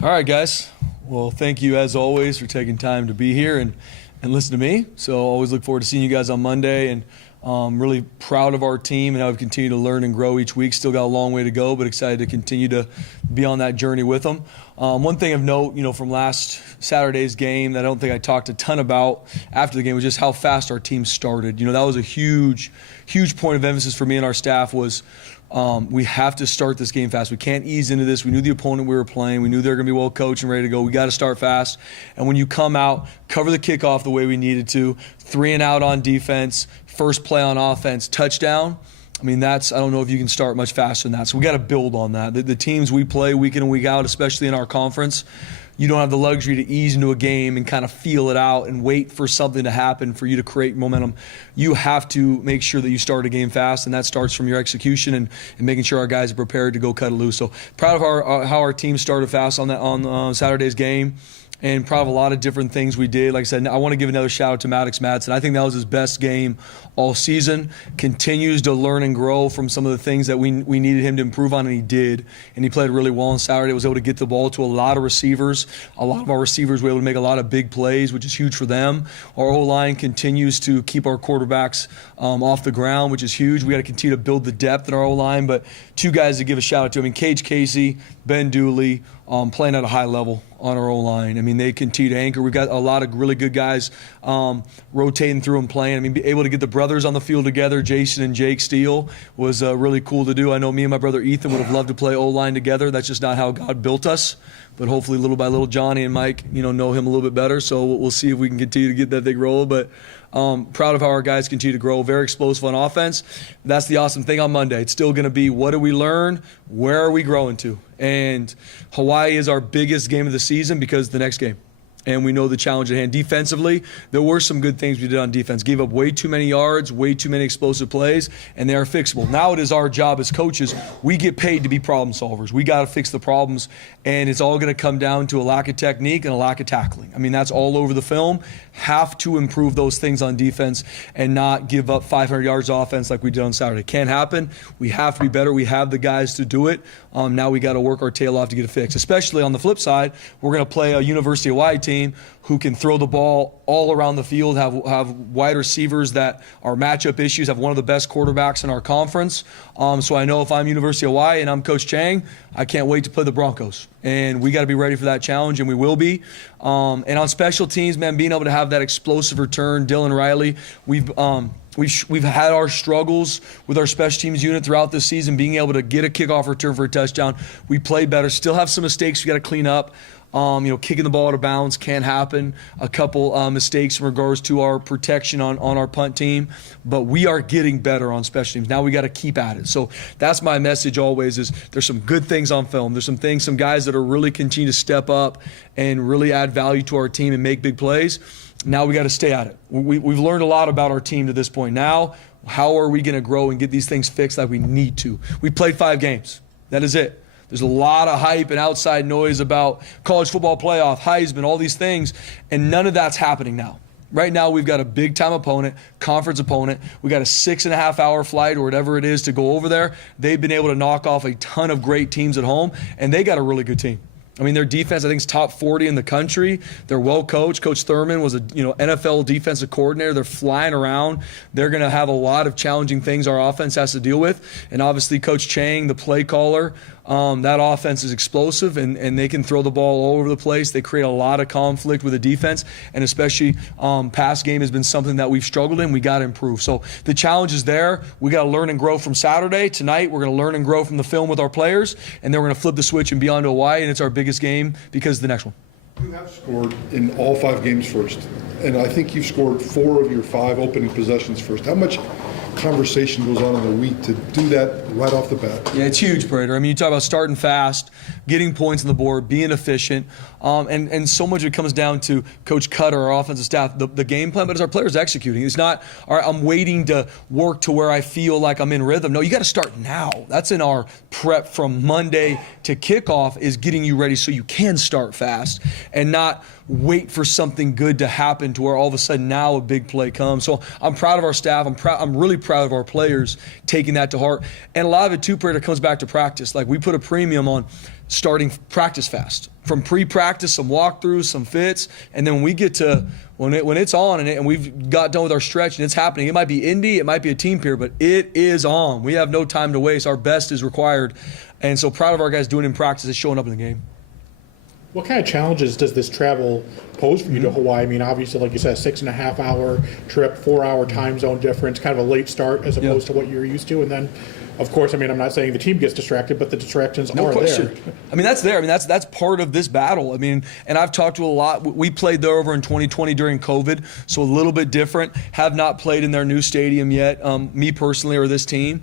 All right, guys. Well, thank you as always for taking time to be here and listen to me. So always look forward to seeing you guys on Monday, and really proud of our team and how we've continued to learn and grow each week. Still got a long way to go, but excited to continue to be on that journey with them. One thing of note, from last Saturday's game that I don't think I talked a ton about after the game was just how fast our team started. That was a huge point of emphasis for me and our staff was we have to start this game fast. We can't ease into this. We knew the opponent we were playing. We knew they were going to be well coached and ready to go. We got to start fast. And when you come out, cover the kickoff the way we needed to, 3 and out on defense, first play on offense, touchdown. I don't know if you can start much faster than that. So we got to build on that. The teams we play week in and week out, especially in our conference, you don't have the luxury to ease into a game and kind of feel it out and wait for something to happen for you to create momentum. You have to make sure that you start a game fast, and that starts from your execution and making sure our guys are prepared to go cut it loose. So proud of how our team started fast on Saturday's game. And proud of a lot of different things we did. Like I said, I want to give another shout out to Maddox Madsen. I think that was his best game all season. Continues to learn and grow from some of the things that we needed him to improve on, and he did. And he played really well on Saturday. Was able to get the ball to a lot of receivers. A lot of our receivers were able to make a lot of big plays, which is huge for them. Our O-line continues to keep our quarterbacks off the ground, which is huge. We got to continue to build the depth in our O-line. But two guys to give a shout out to. Cage Casey, Ben Dooley, playing at a high level on our O-line. They continue to anchor. We've got a lot of really good guys rotating through and playing. Be able to get the brothers on the field together, Jason and Jake Steele, was really cool to do. I know me and my brother Ethan would have loved to play O-line together. That's just not how God built us. But hopefully, little by little, Johnny and Mike, know him a little bit better. So we'll see if we can continue to get that thing rolling. But proud of how our guys continue to grow. Very explosive on offense. That's the awesome thing on Monday. It's still going to be, what do we learn? Where are we growing to? And Hawaii is our biggest game of the season because the next game. And we know the challenge at hand. Defensively, there were some good things we did on defense. Gave up way too many yards, way too many explosive plays, and they are fixable. Now it is our job as coaches. We get paid to be problem solvers. We got to fix the problems, and it's all going to come down to a lack of technique and a lack of tackling. That's all over the film. Have to improve those things on defense and not give up 500 yards of offense like we did on Saturday. Can't happen. We have to be better. We have the guys to do it. Now we got to work our tail off to get it fixed. Especially on the flip side, we're going to play a University of Hawaii team who can throw the ball all around the field, have wide receivers that are matchup issues, have one of the best quarterbacks in our conference. So I know if I'm University of Hawaii and I'm Coach Chang, I can't wait to play the Broncos. And we got to be ready for that challenge, and we will be. And on special teams, man, being able to have that explosive return, Dylan Riley, We've had our struggles with our special teams unit throughout this season, being able to get a kickoff return for a touchdown. We play better. Still have some mistakes we got to clean up. Kicking the ball out of bounds can't happen. A couple mistakes in regards to our protection on our punt team. But we are getting better on special teams. Now we got to keep at it. So that's my message always is there's some good things on film. There's some guys that are really continue to step up and really add value to our team and make big plays. Now we got to stay at it. We've learned a lot about our team to this point. Now, how are we going to grow and get these things fixed like we need to? We played 5 games. That is it. There's a lot of hype and outside noise about college football playoff, Heisman, all these things, and none of that's happening now. Right now, we've got a big-time opponent, conference opponent. We got a 6.5-hour flight or whatever it is to go over there. They've been able to knock off a ton of great teams at home, and they got a really good team. Their defense, I think, is top 40 in the country. They're well coached. Coach Thurman was a NFL defensive coordinator. They're flying around. They're going to have a lot of challenging things our offense has to deal with. And obviously, Coach Chang, the play caller, that offense is explosive, and they can throw the ball all over the place. They create a lot of conflict with the defense, and especially pass game has been something that we've struggled in. We got to improve. So the challenge is there. We got to learn and grow from Saturday. Tonight, we're going to learn and grow from the film with our players, and then we're going to flip the switch and be on to Hawaii, and it's our biggest game because of the next one. You have scored in all 5 games first, and I think you've scored 4 of your 5 opening possessions first. How much conversation goes on in the week to do that right off the bat? Yeah, it's huge, Prater. You talk about starting fast, getting points on the board, being efficient, and so much of it comes down to Coach Koetter, our offensive staff, the game plan, but it's our players executing. It's not, all right, I'm waiting to work to where I feel like I'm in rhythm. No, you got to start now. That's in our prep from Monday to kickoff, is getting you ready so you can start fast and not wait for something good to happen to where all of a sudden now a big play comes. So I'm proud of our staff. I'm really proud of our players taking that to heart. And a lot of it too, Prater, comes back to practice. Like, we put a premium on starting practice fast. From pre-practice, some walkthroughs, some fits, and then when we get to when it's on and we've got done with our stretch and it's happening. It might be Indy, it might be a team period, but it is on. We have no time to waste. Our best is required, and so proud of our guys doing it in practice and showing up in the game. What kind of challenges does this travel pose for you to Hawaii? I mean, obviously, like you said, 6.5 hour trip, 4 hour time zone difference, kind of a late start as opposed to what you're used to, and then. Of course, I mean, I'm not saying the team gets distracted, but the distractions are there. I mean, that's there. I mean, that's part of this battle. I mean, and I've talked to a lot. We played there over in 2020 during COVID, so a little bit different. Have not played in their new stadium yet, me personally or this team.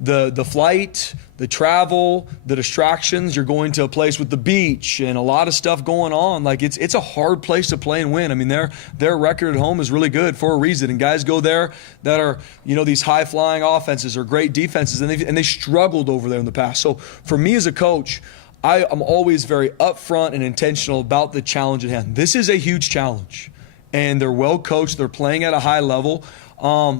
The flight, the travel, the distractions. You're going to a place with the beach and a lot of stuff going on. Like it's a hard place to play and win. I mean, their record at home is really good for a reason. And guys go there that are these high flying offenses or great defenses, and they struggled over there in the past. So for me as a coach, I'm always very upfront and intentional about the challenge at hand. This is a huge challenge, and they're well coached. They're playing at a high level.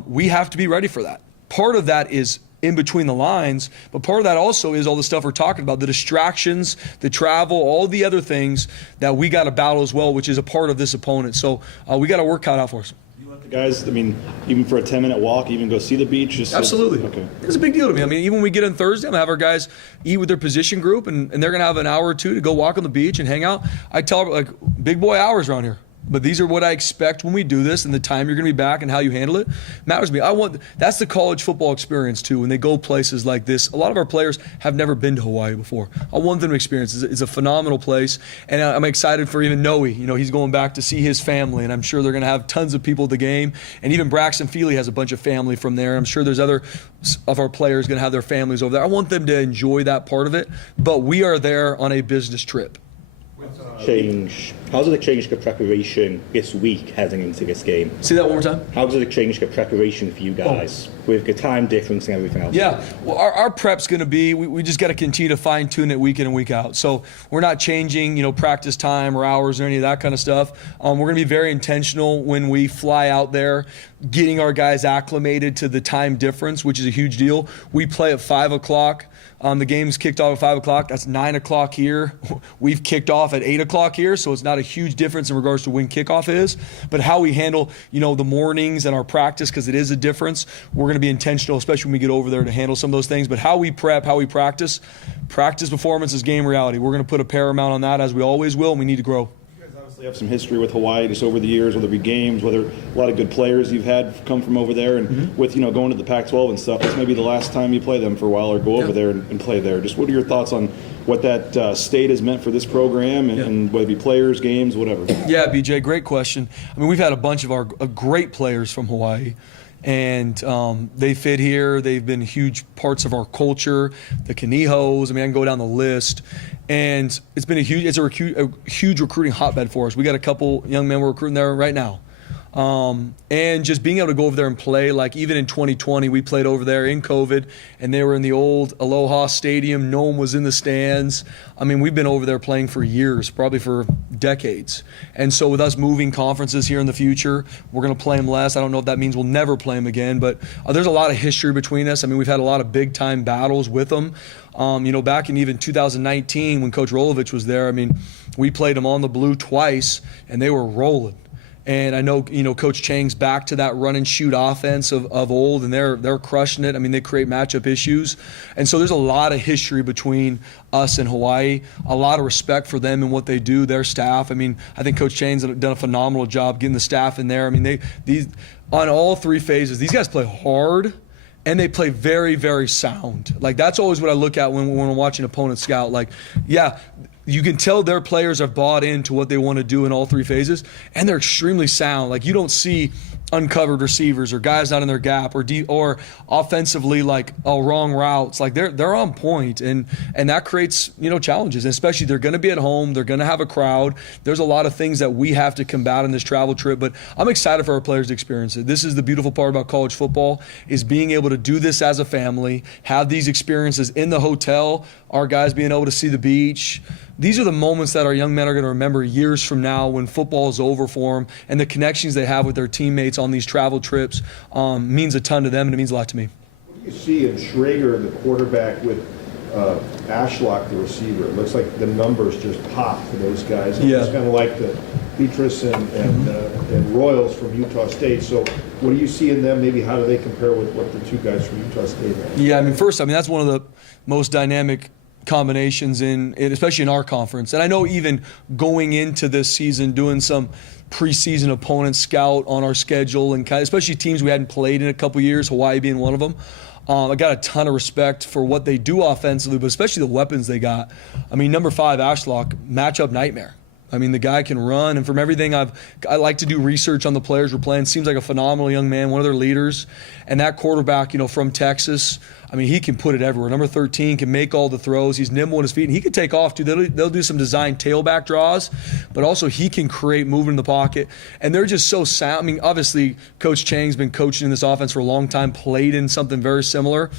We have to be ready for that. Part of that is in between the lines, but part of that also is all the stuff we're talking about, the distractions, the travel, all the other things that we got to battle as well, which is a part of this opponent. So we got to work cut out for us. You let the guys, I mean, even for a 10-minute walk, even go see the beach? Absolutely. Okay. It's a big deal to me. I mean, even when we get in Thursday, I'm going to have our guys eat with their position group, and they're going to have an hour or two to go walk on the beach and hang out. I tell them, like, big boy hours around here. But these are what I expect when we do this, and the time you're going to be back and how you handle it matters to me. That's the college football experience too. When they go places like this, a lot of our players have never been to Hawaii before. I want them to experience it. It's a phenomenal place, and I'm excited for even Noe. He's going back to see his family, and I'm sure they're going to have tons of people at the game. And even Braxton Feely has a bunch of family from there. I'm sure there's other of our players going to have their families over there. I want them to enjoy that part of it, but we are there on a business trip. How does it change the preparation this week heading into this game? Say that one more time. How does it change the preparation for you guys with the time difference and everything else? Yeah, well, our prep's going to be, we just got to continue to fine tune it week in and week out. So we're not changing, practice time or hours or any of that kind of stuff. We're going to be very intentional when we fly out there, getting our guys acclimated to the time difference, which is a huge deal. We play at 5 o'clock. The game's kicked off at 5 o'clock. That's 9 o'clock here. We've kicked off at 8 o'clock here, so it's not a huge difference in regards to when kickoff is. But how we handle, the mornings and our practice, because it is a difference, we're going to be intentional, especially when we get over there, to handle some of those things. But how we prep, how we practice performance is game reality. We're going to put a paramount on that, as we always will, and we need to grow. You have some history with Hawaii just over the years, whether it be games, whether a lot of good players you've had come from over there, and with going to the Pac-12 and stuff, this may be the last time you play them for a while or go over there and play there. Just what are your thoughts on what that state has meant for this program and whether it be players, games, whatever? Yeah, BJ, great question. I mean, we've had a bunch of our great players from Hawaii. And they fit here. They've been huge parts of our culture. The Kanehos. I mean, I can go down the list. And it's been a huge recruiting hotbed for us. We got a couple young men we're recruiting there right now. And just being able to go over there and play, like even in 2020, we played over there in COVID, and they were in the old Aloha Stadium. No one was in the stands. I mean, we've been over there playing for years, probably for decades. And so with us moving conferences here in the future, we're going to play them less. I don't know if that means we'll never play them again, but there's a lot of history between us. I mean, we've had a lot of big-time battles with them. Back in even 2019 when Coach Rolovich was there, I mean, we played them on the blue twice, and they were rolling. And I know, Coach Chang's back to that run and shoot offense of old, and they're crushing it. I mean, they create matchup issues. And so there's a lot of history between us and Hawaii, a lot of respect for them and what they do, their staff. I mean, I think Coach Chang's done a phenomenal job getting the staff in there. I mean, these on all three phases, these guys play hard, and they play very, very sound. Like, that's always what I look at when I'm watching opponent scout. Like, yeah, you can tell their players have bought into what they want to do in all three phases, and they're extremely sound. Like, you don't see uncovered receivers or guys not in their gap or offensively wrong routes. Like, they're on point, and that creates challenges. And especially they're going to be at home, they're going to have a crowd. There's a lot of things that we have to combat in this travel trip, but I'm excited for our players to experience it. This is the beautiful part about college football, is being able to do this as a family, have these experiences in the hotel, our guys being able to see the beach. These are the moments that our young men are going to remember years from now when football is over for them, and the connections they have with their teammates on these travel trips means a ton to them, and it means a lot to me. What do you see in Schrager, the quarterback, with Ashlock, the receiver. It looks like the numbers just pop for those guys. Yeah. It's kind of like the Petrus and Royals from Utah State. So what do you see in them? Maybe how do they compare with what the two guys from Utah State have? Yeah, that's one of the most dynamic combinations especially in our conference. And I know even going into this season, doing some preseason opponent scout on our schedule, and especially teams we hadn't played in a couple years, Hawaii being one of them. I got a ton of respect for what they do offensively, but especially the weapons they got. Number 5, Ashlock, matchup nightmare. The guy can run, and from everything I like to do research on the players we're playing. Seems like a phenomenal young man, one of their leaders. And that quarterback, from Texas, he can put it everywhere. Number 13 can make all the throws. He's nimble on his feet, and he can take off too. They'll do some design tailback draws, but also he can create movement in the pocket. And they're just so sound. Obviously, Coach Chang's been coaching in this offense for a long time, played in something very similar.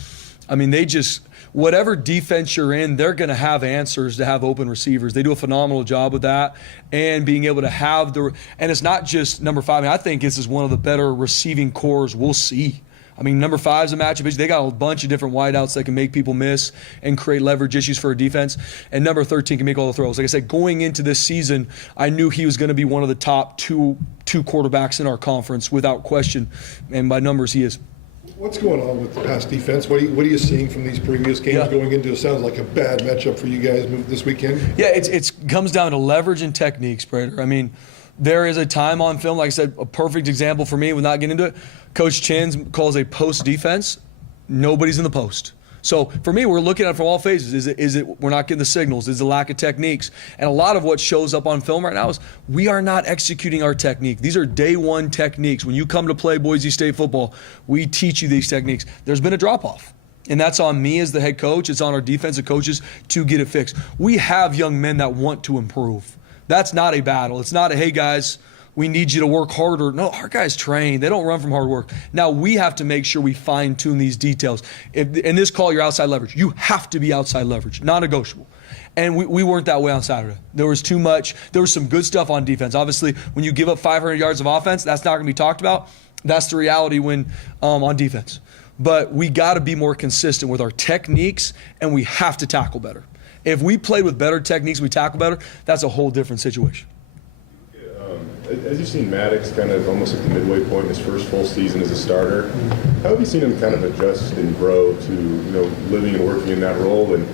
They just, whatever defense you're in, they're going to have answers to have open receivers. They do a phenomenal job with that, and being able to have and it's not just number 5. I think this is one of the better receiving cores we'll see. Number 5 is a matchup issue. They got a bunch of different wideouts that can make people miss and create leverage issues for a defense. And number 13 can make all the throws. Like I said, going into this season, I knew he was going to be one of the top two quarterbacks in our conference without question. And by numbers, he is. What's going on with the pass defense? What are you seeing from these previous games going into? It sounds like a bad matchup for you guys this weekend. Yeah, it comes down to leverage and techniques, Prater. There is a time on film, like I said, a perfect example for me, with not getting into it. Coach Chin calls a post defense. Nobody's in the post. So for me, we're looking at it from all phases. Is it we're not getting the signals? Is it lack of techniques? And a lot of what shows up on film right now is we are not executing our technique. These are day one techniques. When you come to play Boise State football, we teach you these techniques. There's been a drop-off. And that's on me as the head coach. It's on our defensive coaches to get it fixed. We have young men that want to improve. That's not a battle. It's not a, hey, guys, we need you to work harder. No, our guys train. They don't run from hard work. Now, we have to make sure we fine-tune these details. If, in this call, you're outside leverage. You have to be outside leverage, non-negotiable. And we weren't that way on Saturday. There was too much. There was some good stuff on defense. Obviously, when you give up 500 yards of offense, that's not going to be talked about. That's the reality when on defense. But we got to be more consistent with our techniques, and we have to tackle better. If we played with better techniques, we tackle better, that's a whole different situation. As you've seen Maddox kind of almost at the midway point in his first full season as a starter, how have you seen him kind of adjust and grow to living and working in that role? And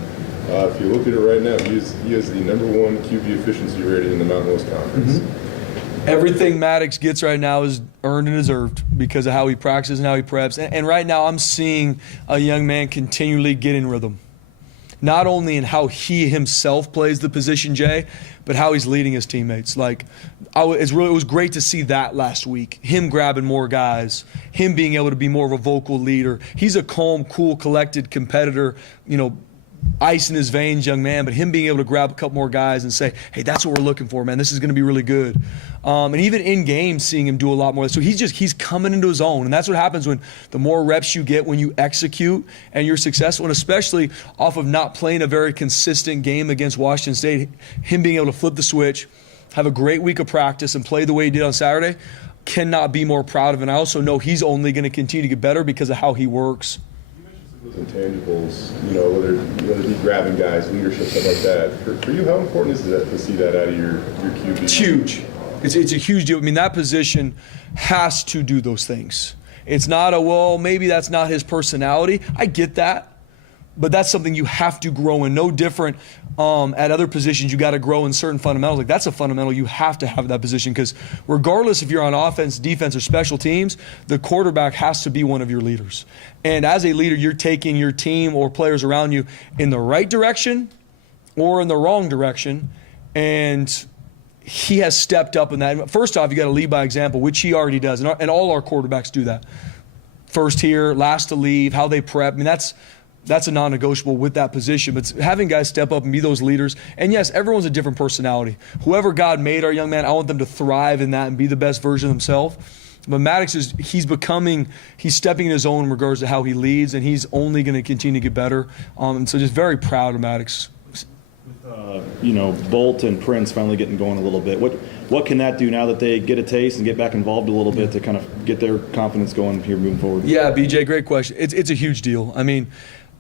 if you look at it right now, he has the #1 QB efficiency rating in the Mountain West Conference. Mm-hmm. Everything Maddox gets right now is earned and deserved because of how he practices and how he preps. And right now I'm seeing a young man continually get in rhythm. Not only in how he himself plays the position, Jay, but how he's leading his teammates. It was great to see that last week. Him grabbing more guys, him being able to be more of a vocal leader. He's a calm, cool, collected competitor, ice in his veins young man, but him being able to grab a couple more guys and say, hey, that's what we're looking for, man. This is going to be really good. And even in game, seeing him do a lot more. So he's coming into his own. And that's what happens when the more reps you get when you execute and you're successful, and especially off of not playing a very consistent game against Washington State, him being able to flip the switch, have a great week of practice, and play the way he did on Saturday, cannot be more proud of. And I also know he's only going to continue to get better because of how he works. Those intangibles, whether it be grabbing guys, leadership, stuff like that. For you, how important is that to see that out of your QB? It's huge. It's a huge deal. That position has to do those things. It's not maybe that's not his personality. I get that. But that's something you have to grow in. No different at other positions. You got to grow in certain fundamentals. That's a fundamental you have to have that position because regardless if you're on offense, defense, or special teams, the quarterback has to be one of your leaders. And as a leader, you're taking your team or players around you in the right direction or in the wrong direction. And he has stepped up in that. First off, you got to lead by example, which he already does. And all our quarterbacks do that. First here, last to leave, how they prep. That's a non-negotiable with that position. But having guys step up and be those leaders. And yes, everyone's a different personality. Whoever God made our young man, I want them to thrive in that and be the best version of themselves. But Maddox he's stepping in his own in regards to how he leads, and he's only going to continue to get better. And so just very proud of Maddox. Bolt and Prince finally getting going a little bit. What can that do now that they get a taste and get back involved a little bit to kind of get their confidence going here moving forward? Yeah, BJ, great question. It's a huge deal.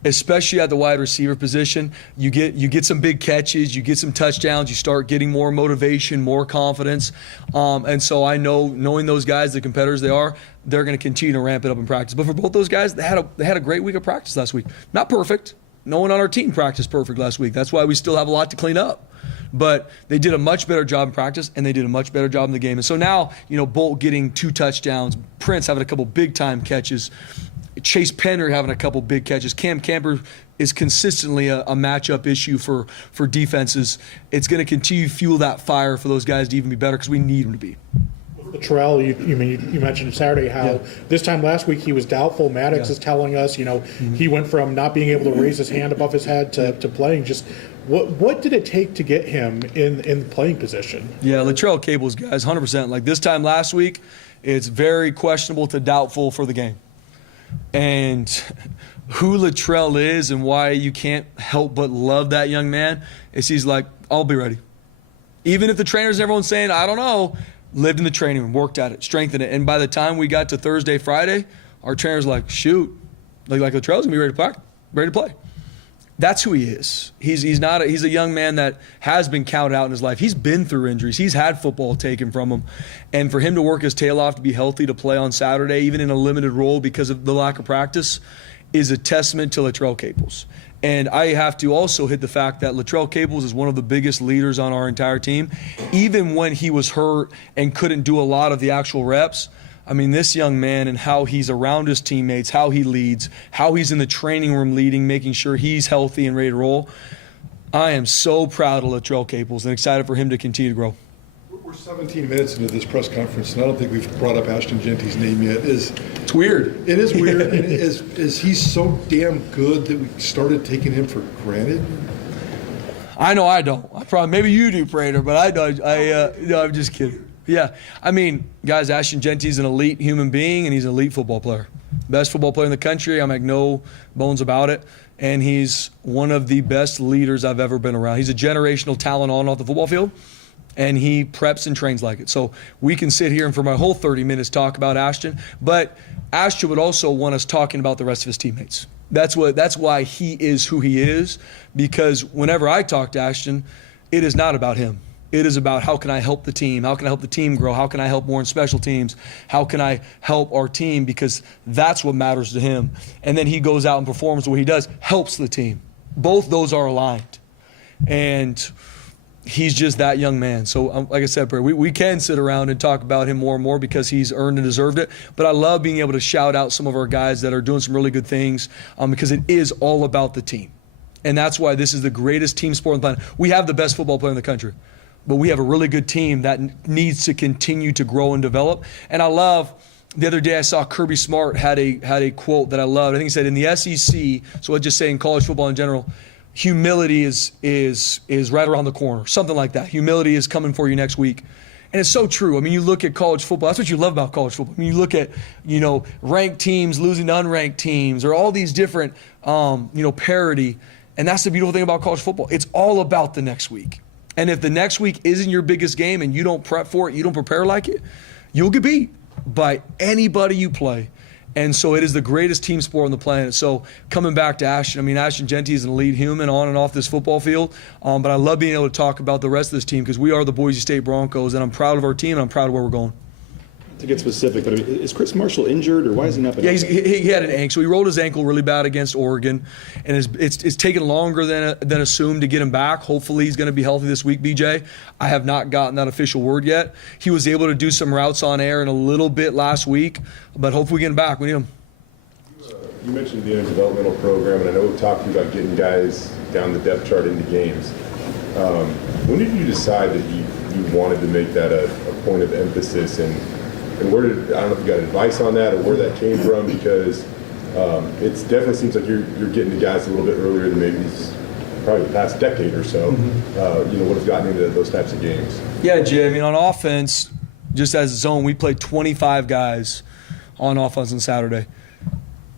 especially at the wide receiver position. You get some big catches, you get some touchdowns, you start getting more motivation, more confidence. And so I know, knowing those guys, the competitors they are, they're going to continue to ramp it up in practice. But for both those guys, they had a great week of practice last week. Not perfect. No one on our team practiced perfect last week. That's why we still have a lot to clean up. But they did a much better job in practice, and they did a much better job in the game. And so now, Bolt getting 2 touchdowns, Prince having a couple big-time catches, Chase Penner having a couple big catches. Cam Camper is consistently a matchup issue for defenses. It's going to continue to fuel that fire for those guys to even be better because we need them to be. Terrell, you mentioned Saturday how this time last week he was doubtful. Maddox is telling us, he went from not being able to raise his hand above his head to playing. Just what did it take to get him in playing position? Yeah, Latrell Cable's guys, 100%. Like this time last week, it's very questionable to doubtful for the game. And who Latrell is and why you can't help but love that young man is he's like, I'll be ready. Even if the trainers and everyone's saying, I don't know, lived in the training room, worked at it, strengthened it. And by the time we got to Thursday, Friday, our trainer's like, shoot, like Latrell's gonna be ready to play. That's who he is. He's a young man that has been counted out in his life. He's been through injuries. He's had football taken from him. And for him to work his tail off to be healthy to play on Saturday, even in a limited role because of the lack of practice, is a testament to Latrell Caples. And I have to also hit the fact that Latrell Caples is one of the biggest leaders on our entire team. Even when he was hurt and couldn't do a lot of the actual reps, I mean, this young man and how he's around his teammates, how he leads, how he's in the training room leading, making sure he's healthy and ready to roll. I am so proud of Latrell Caples and excited for him to continue to grow. We're 17 minutes into this press conference, and I don't think we've brought up Ashton Genty's name yet. It's weird. It is weird. And is he so damn good that we started taking him for granted? I know I don't. Maybe you do, Prater, but I don't. No, I'm just kidding. Yeah, I mean, guys, Ashton Genty's an elite human being, and he's an elite football player. Best football player in the country. I make no bones about it. And he's one of the best leaders I've ever been around. He's a generational talent on and off the football field, and he preps and trains like it. So we can sit here and for my whole 30 minutes talk about Ashton, but Ashton would also want us talking about the rest of his teammates. That's why he is who he is, because whenever I talk to Ashton, it is not about him. It is about how can I help the team? How can I help the team grow? How can I help more in special teams? How can I help our team? Because that's what matters to him. And then he goes out and performs what he does, helps the team. Both those are aligned. And he's just that young man. So like I said, we can sit around and talk about him more and more because he's earned and deserved it. But I love being able to shout out some of our guys that are doing some really good things because it is all about the team. And that's why this is the greatest team sport on the planet. We have the best football player in the country. But we have a really good team that needs to continue to grow and develop. And I love, the other day I saw Kirby Smart had a quote that I loved. I think he said, in the SEC, so I'd just say in college football in general, humility is right around the corner, something like that. Humility is coming for you next week. And it's so true. I mean, you look at college football. That's what you love about college football. I mean, you look at, ranked teams losing to unranked teams or all these different, parity. And that's the beautiful thing about college football. It's all about the next week. And if the next week isn't your biggest game and you don't prep for it, you don't prepare like it, you'll get beat by anybody you play. And so it is the greatest team sport on the planet. So coming back to Ashton, I mean, Ashton Genty is an elite human on and off this football field. But I love being able to talk about the rest of this team because we are the Boise State Broncos, and I'm proud of our team, and I'm proud of where we're going. To get specific, but is Chris Marshall injured, or why is he not been? Yeah, he had an ankle. So he rolled his ankle really bad against Oregon, and it's taken longer than assumed to get him back. Hopefully he's going to be healthy this week, BJ. I have not gotten that official word yet. He was able to do some routes on air in a little bit last week, but hopefully we get him back. We need him. You mentioned being a developmental program, and I know we've talked about getting guys down the depth chart into games. When did you decide that you wanted to make that a point of emphasis, and where did, I don't know if you got advice on that or where that came from, because it definitely seems like you're getting the guys a little bit earlier than maybe probably the past decade or so, would have gotten into those types of games. Yeah, Jay, I mean, on offense, just as a zone, we played 25 guys on offense on Saturday.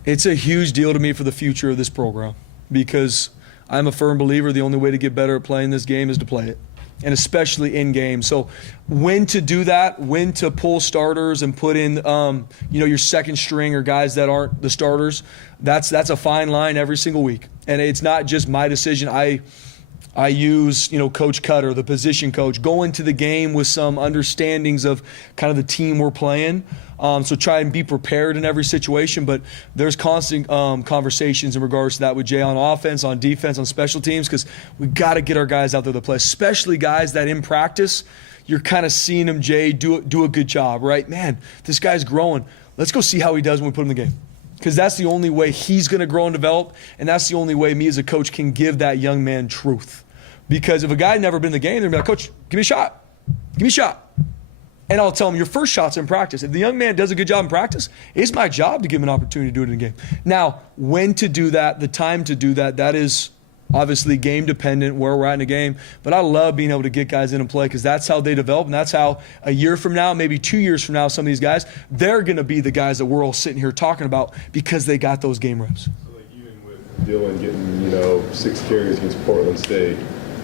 It's a huge deal to me for the future of this program because I'm a firm believer the only way to get better at playing this game is to play it. and especially in game. So when to do that, when to pull starters and put in your second string or guys that aren't the starters, that's a fine line every single week. And it's not just my decision. I use, Coach Koetter, the position coach, go into the game with some understandings of kind of the team we're playing. So try and be prepared in every situation. But there's constant conversations in regards to that with Jay on offense, on defense, on special teams, because we got to get our guys out there to play, especially guys that in practice, you're kind of seeing them, Jay, do a good job, right? Man, this guy's growing. Let's go see how he does when we put him in the game. Because that's the only way he's going to grow and develop, and that's the only way me as a coach can give that young man truth. Because if a guy never been in the game, they're going to be like, Coach, give me a shot. Give me a shot. And I'll tell him, your first shot's in practice. If the young man does a good job in practice, it's my job to give him an opportunity to do it in the game. Now, when to do that, the time to do that, that is obviously game dependent, where we're at in the game. But I love being able to get guys in and play because that's how they develop, and that's how a year from now, maybe 2 years from now, some of these guys, they're going to be the guys that we're all sitting here talking about because they got those game reps. So like even with Dylan getting, 6 carries against Portland State,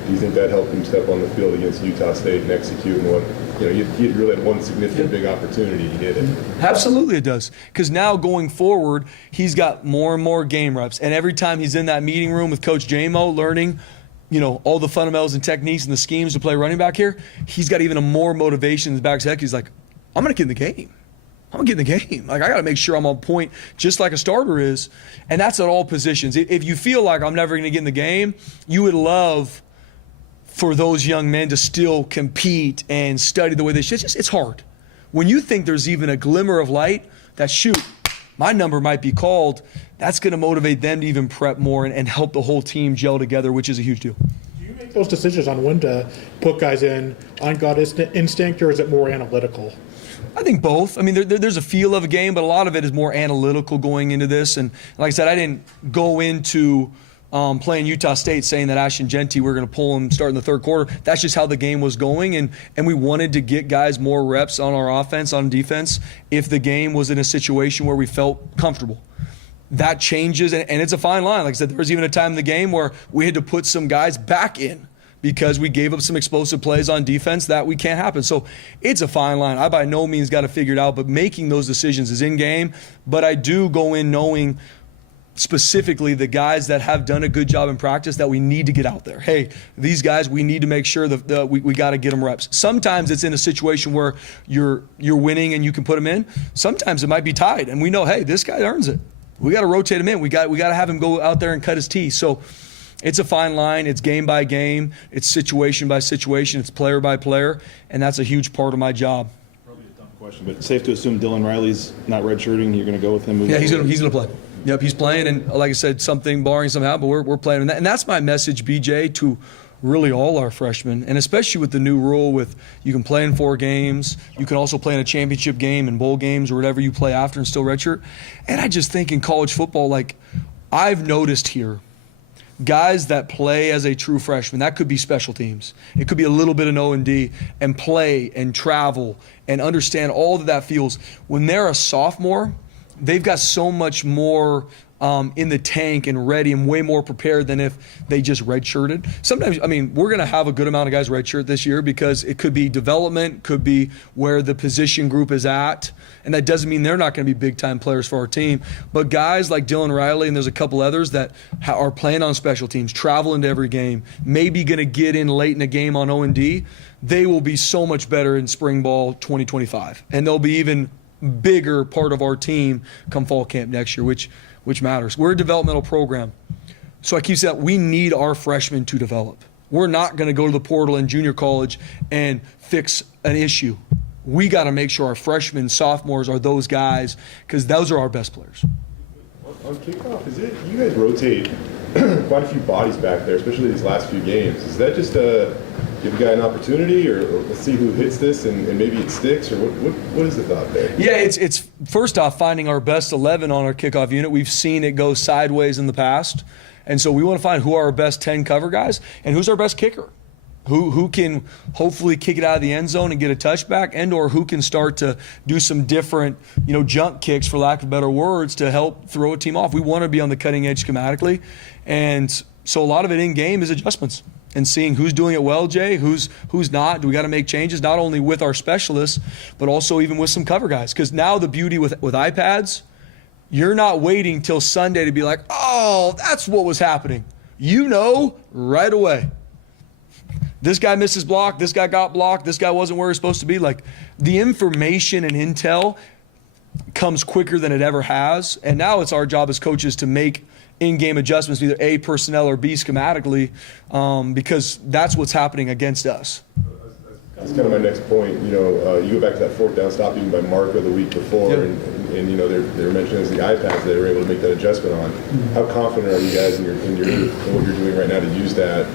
do you think that helped him step on the field against Utah State and execute and what, he really had one significant big opportunity, he did it. Absolutely it does. Because now going forward, he's got more and more game reps. And every time he's in that meeting room with Coach J-Mo learning, all the fundamentals and techniques and the schemes to play running back here, he's got even a more motivation in the back of his head. He's like, I'm going to get in the game. I'm going to get in the game. Like, I got to make sure I'm on point just like a starter is. And that's at all positions. If you feel like I'm never going to get in the game, you would love for those young men to still compete and study the way they should. It's hard. When you think there's even a glimmer of light that, shoot, my number might be called, that's going to motivate them to even prep more and help the whole team gel together, which is a huge deal. Do you make those decisions on when to put guys in on gut instinct, or is it more analytical? I think both. I mean, there's a feel of a game, but a lot of it is more analytical going into this. And like I said, I didn't go into playing Utah State saying that Ashton Genty, we're going to pull him starting the third quarter. That's just how the game was going, and we wanted to get guys more reps on our offense, on defense, if the game was in a situation where we felt comfortable. That changes, and it's a fine line. Like I said, there was even a time in the game where we had to put some guys back in because we gave up some explosive plays on defense that we can't happen. So it's a fine line. I by no means got it figured out, but making those decisions is in game. But I do go in knowing specifically the guys that have done a good job in practice that we need to get out there. Hey, these guys, we need to make sure that we got to get them reps. Sometimes it's in a situation where you're winning and you can put them in. Sometimes it might be tied, and we know, hey, this guy earns it. We got to rotate him in. We got to have him go out there and cut his teeth. So it's a fine line. It's game by game. It's situation by situation. It's player by player, and that's a huge part of my job. Probably a dumb question, but safe to assume Dylan Riley's not redshirting. You're going to go with him. Yeah, he's going to play. Yep, he's playing, and like I said, something barring somehow, but we're playing. And that's my message, BJ, to really all our freshmen, and especially with the new rule with you can play in 4 games, you can also play in a championship game and bowl games or whatever you play after and still redshirt. And I just think in college football, like I've noticed here, guys that play as a true freshman, that could be special teams. It could be a little bit of O&D and play and travel and understand all that feels. When they're a sophomore, they've got so much more in the tank and ready and way more prepared than if they just redshirted. Sometimes, I mean, we're going to have a good amount of guys redshirt this year because it could be development, could be where the position group is at, and that doesn't mean they're not going to be big-time players for our team. But guys like Dylan Riley, and there's a couple others that are playing on special teams, traveling to every game, maybe going to get in late in the game on O&D, they will be so much better in spring ball 2025. And they'll be even bigger part of our team come fall camp next year, which matters. We're a developmental program. So I keep saying we need our freshmen to develop. We're not going to go to the portal in junior college and fix an issue. We got to make sure our freshmen, sophomores are those guys because those are our best players. On kickoff, you guys rotate quite a few bodies back there, especially these last few games. Is that just give a guy an opportunity, or let's see who hits this and maybe it sticks, or what is the thought there? Yeah, it's first off finding our best 11 on our kickoff unit. We've seen it go sideways in the past, and so we want to find who are our best 10 cover guys and who's our best kicker. Who can hopefully kick it out of the end zone and get a touchback, and or who can start to do some different, jump kicks, for lack of better words, to help throw a team off. We want to be on the cutting edge schematically, and so a lot of it in game is adjustments. and seeing who's doing it well, Jay, who's not. Do we got to make changes, not only with our specialists, but also even with some cover guys? Because now the beauty with iPads, you're not waiting till Sunday to be like, oh, that's what was happening. You know right away. This guy missed his block. This guy got blocked. This guy wasn't where he's supposed to be. Like, the information and intel comes quicker than it ever has. And now it's our job as coaches to make in-game adjustments, either A, personnel, or B, schematically, because that's what's happening against us. That's kind of my next point. You go back to that fourth down stop even by Marco the week before, Yep. and they were mentioning as the iPads they were able to make that adjustment on. How confident are you guys in what you're doing right now to use that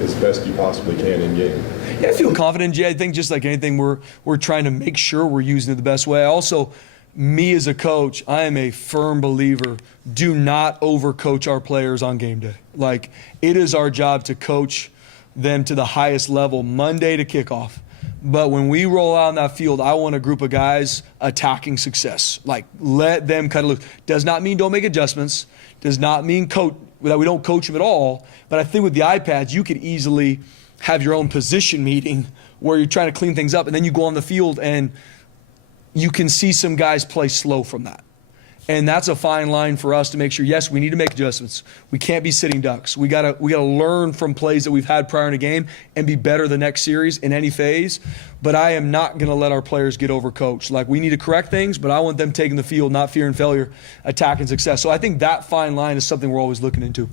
as best you possibly can in game? Yeah, I feel confident, Jay. I think just like anything, we're trying to make sure we're using it the best way. Also, me as a coach, I am a firm believer, do not overcoach our players on game day. Like, it is our job to coach them to the highest level Monday to kickoff. But when we roll out on that field, I want a group of guys attacking success. Like, let them cut it loose. Does not mean don't make adjustments. Does not mean that we don't coach them at all. But I think with the iPads, you could easily have your own position meeting where you're trying to clean things up, and then you go on the field and you can see some guys play slow from that. And that's a fine line for us to make sure, yes, we need to make adjustments. We can't be sitting ducks. We gotta learn from plays that we've had prior in a game and be better the next series in any phase. But I am not going to let our players get overcoached. Like, we need to correct things, but I want them taking the field, not fearing failure, attacking success. So I think that fine line is something we're always looking into.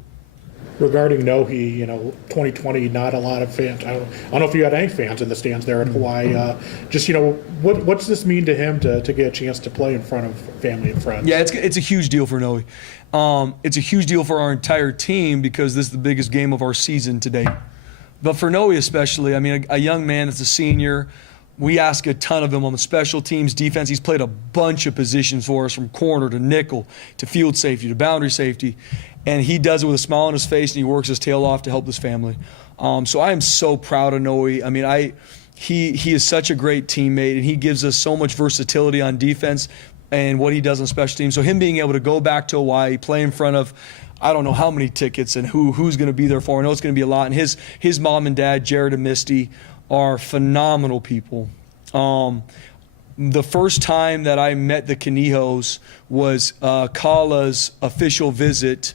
Regarding Nohi, 2020, not a lot of fans. I don't know if you had any fans in the stands there at Hawaii. What does this mean to him to get a chance to play in front of family and friends? Yeah, it's a huge deal for Noe. It's a huge deal for our entire team because this is the biggest game of our season to date. But for Noe especially, I mean, a young man that's a senior, we ask a ton of him on the special teams, defense. He's played a bunch of positions for us, from corner to nickel to field safety to boundary safety. And he does it with a smile on his face, and he works his tail off to help his family. So I am so proud of Noe. I mean, he is such a great teammate, and he gives us so much versatility on defense and what he does on special teams. So him being able to go back to Hawaii, play in front of I don't know how many tickets and who's going to be there for. I know it's going to be a lot. And his mom and dad, Jared and Misty, are phenomenal people. The first time that I met the Canijos was Kala's official visit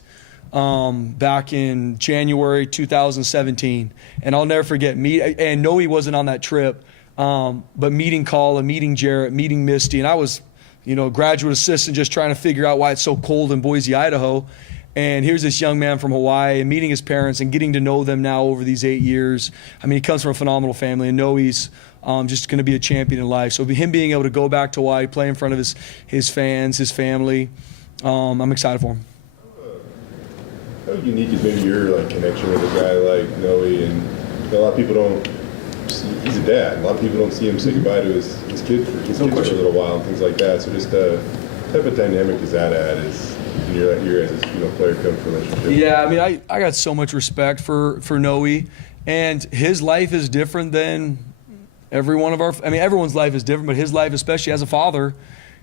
back in January 2017. And I'll never forget, and no, he wasn't on that trip, but meeting Kala, meeting Jarrett, meeting Misty, and I was, a graduate assistant just trying to figure out why it's so cold in Boise, Idaho. And here's this young man from Hawaii and meeting his parents and getting to know them now over these 8 years. I mean, he comes from a phenomenal family, and know he's just going to be a champion in life. So him being able to go back to Hawaii, play in front of his fans, his family, I'm excited for him. How unique is maybe your connection with a guy like Noe? And a lot of people don't. He's a dad. A lot of people don't see him say goodbye to his kids for a little while and things like that. So just type of dynamic does that add as your guys' player-coach relationship? Yeah, I mean, I got so much respect for Noe, and his life is different than every one of everyone's life is different, but his life, especially as a father,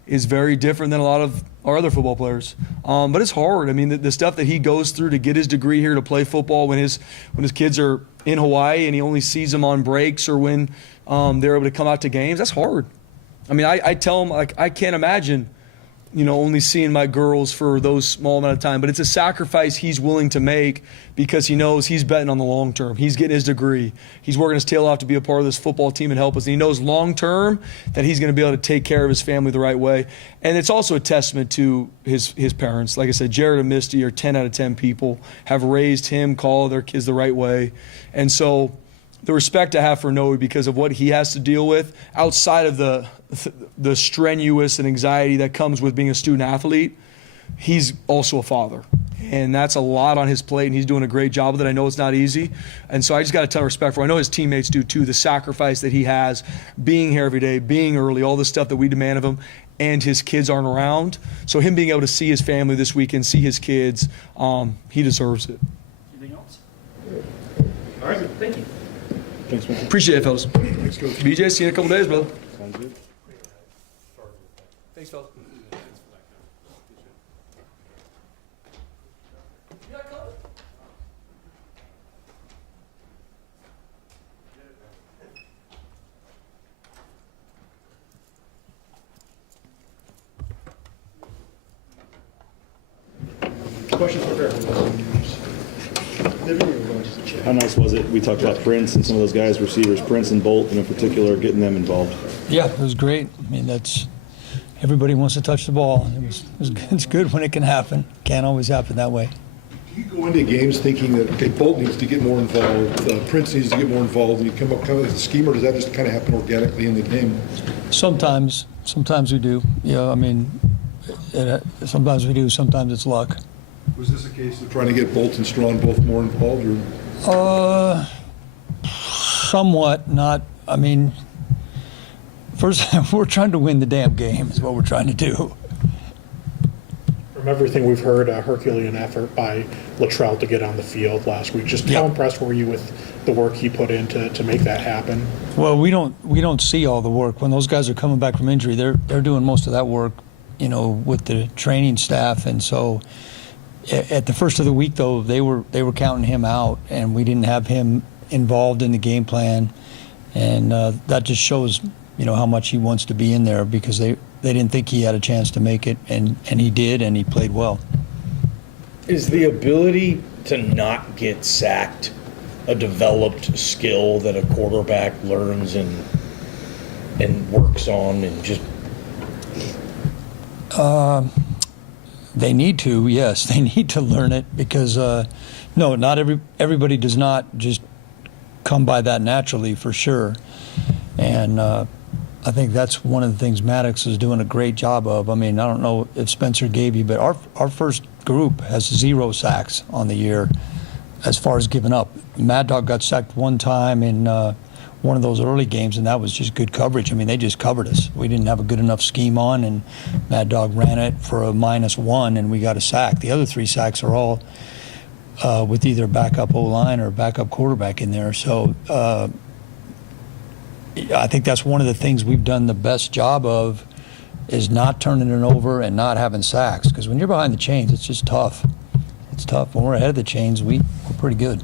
is very different than a lot of our other football players. But it's hard. I mean, the stuff that he goes through to get his degree here to play football when his kids are in Hawaii and he only sees them on breaks or when they're able to come out to games, that's hard. I mean, I tell him, I can't imagine, only seeing my girls for those small amount of time. But it's a sacrifice he's willing to make because he knows he's betting on the long term. He's getting his degree. He's working his tail off to be a part of this football team and help us. And he knows long term that he's going to be able to take care of his family the right way. And it's also a testament to his parents. Like I said, Jared and Misty are 10 out of 10 people, have raised him, call their kids the right way. And so the respect I have for Noe because of what he has to deal with outside of the strenuous and anxiety that comes with being a student athlete, he's also a father. And that's a lot on his plate, and he's doing a great job with it. I know it's not easy. And so I just got a ton of respect for him. I know his teammates do too, the sacrifice that he has, being here every day, being early, all the stuff that we demand of him, and his kids aren't around. So him being able to see his family this weekend, see his kids, he deserves it. Anything else? All right, thank you. Thanks, man. Appreciate it, fellas. Thanks, Coach. BJ, see you in a couple days, brother. Sounds good. Thanks, fellas. Questions for Dirk? How nice was it? We talked about Prince and some of those guys, receivers, Prince and Bolton in particular, getting them involved. Yeah, it was great. I mean, everybody wants to touch the ball. It's good when it can happen. Can't always happen that way. Do you go into games thinking that, okay, Bolt needs to get more involved, Prince needs to get more involved, and you come up kind of as a scheme, or does that just kind of happen organically in the game? Sometimes we do. Yeah, I mean, sometimes we do. Sometimes it's luck. Was this a case of trying to get Bolt and Strawn both more involved, or? Somewhat. Not. I mean, first we're trying to win the damn game. Is what we're trying to do. From everything we've heard, a Herculean effort by Luttrell to get on the field last week. Just how Yeah. impressed were you with the work he put in to make that happen? Well, we don't see all the work when those guys are coming back from injury. They're doing most of that work, with the training staff, and so at the first of the week though they were counting him out, and we didn't have him involved in the game plan, and that just shows how much he wants to be in there, because they didn't think he had a chance to make it, and he did, and he played well. Is the ability to not get sacked a developed skill that a quarterback learns and works on, and just They need to, yes, they need to learn it, because no, not everybody does not just come by that naturally, for sure. And I think that's one of the things Maddox is doing a great job of. I mean, I don't know if Spencer gave you, but our first group has 0 sacks on the year as far as giving up. Mad Dog got sacked one time in one of those early games, and that was just good coverage. I mean, they just covered us. We didn't have a good enough scheme on, and Mad Dog ran it for a -1, and we got a sack. The other 3 sacks are all with either backup O-line or backup quarterback in there. So I think that's one of the things we've done the best job of, is not turning it over and not having sacks. Because when you're behind the chains, it's just tough. It's tough. When we're ahead of the chains, we're pretty good.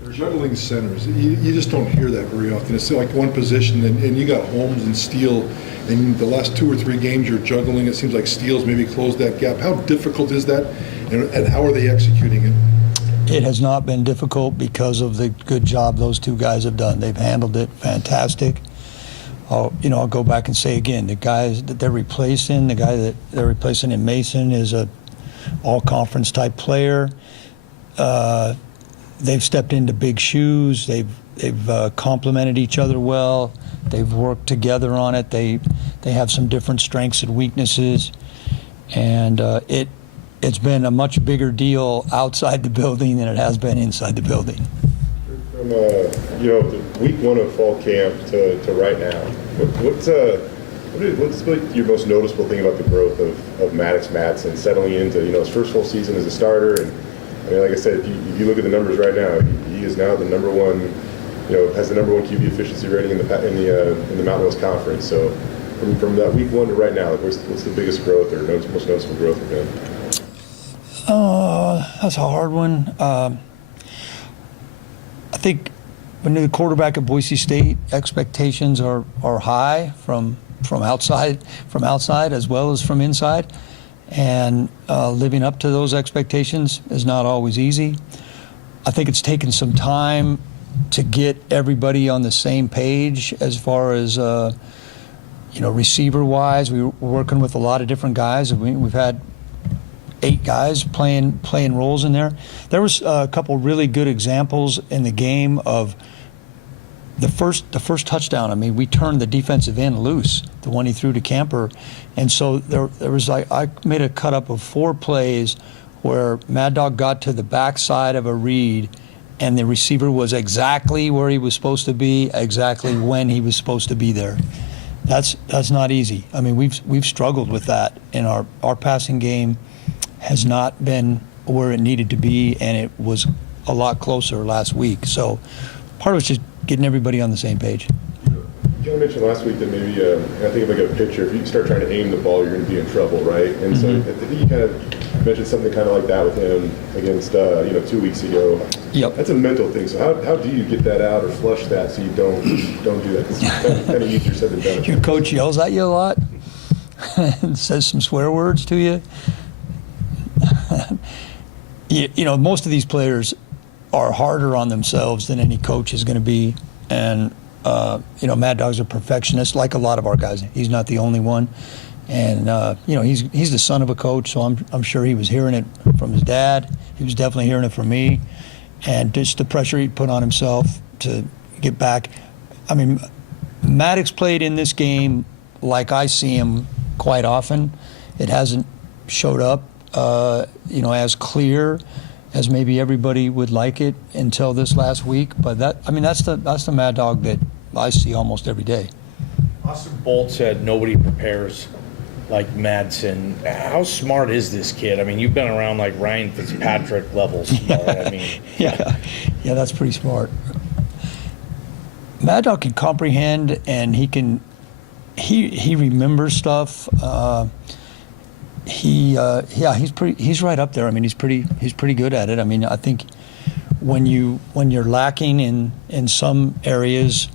They're juggling centers. You just don't hear that very often. It's like one position, and you got Holmes and Steele, and the last 2 or 3 games you're juggling. It seems like Steele's maybe closed that gap. How difficult is that, and how are they executing it? It has not been difficult because of the good job those 2 guys have done. They've handled it fantastic. I'll go back and say again, the guys that they're replacing, the guy that they're replacing in Mason is a all-conference type player. They've stepped into big shoes. They've complemented each other well. They've worked together on it. They have some different strengths and weaknesses, and it's been a much bigger deal outside the building than it has been inside the building. From the week 1 of fall camp to right now, what's like your most noticeable thing about the growth of Maddox Madsen settling into his first full season as a starter? And I mean, like I said, if you look at the numbers right now, he is now the number 1, has the number 1 QB efficiency rating in the Mountain West Conference. So from that week 1 to right now, what's the biggest growth or most noticeable growth for him? That's a hard one. I think when you're the quarterback at Boise State, expectations are high from outside as well as from inside, and living up to those expectations is not always easy. I think it's taken some time to get everybody on the same page as far as receiver-wise. We're working with a lot of different guys. We've had 8 guys playing roles in there. There was a couple really good examples in the game of the first touchdown. I mean, we turned the defensive end loose, the one he threw to Camper, and so there was I made a cut up of 4 plays where Mad Dog got to the backside of a read, and the receiver was exactly where he was supposed to be, exactly when he was supposed to be there. That's not easy. I mean, we've struggled with that, and our passing game has not been where it needed to be, and it was a lot closer last week. So part of it's just getting everybody on the same page. You mentioned last week that maybe, I think if I get a picture, if you start trying to aim the ball, you're going to be in trouble, right? And so I think you kind of mentioned something kind of like that with him against, 2 weeks ago. Yep. That's a mental thing. So how do you get that out or flush that so you don't do that? Because it's kind of easier said than done. Your coach yells at you a lot and says some swear words to you. most of these players are harder on themselves than any coach is going to be. And, Mad Dog's a perfectionist, like a lot of our guys. He's not the only one. And, he's the son of a coach, so I'm sure he was hearing it from his dad. He was definitely hearing it from me. And just the pressure he put on himself to get back. I mean, Maddox played in this game like I see him quite often. It hasn't showed up, as clear as maybe everybody would like it until this last week. But that's the Mad Dog that I see almost every day. Austin Bolt said nobody prepares like Madsen. How smart is this kid? I mean, you've been around like Ryan Fitzpatrick level smart. I mean, yeah, that's pretty smart. Mad Dog can comprehend, and he remembers stuff. He's right up there. I mean, he's pretty good at it. I mean, I think when you're lacking in some areas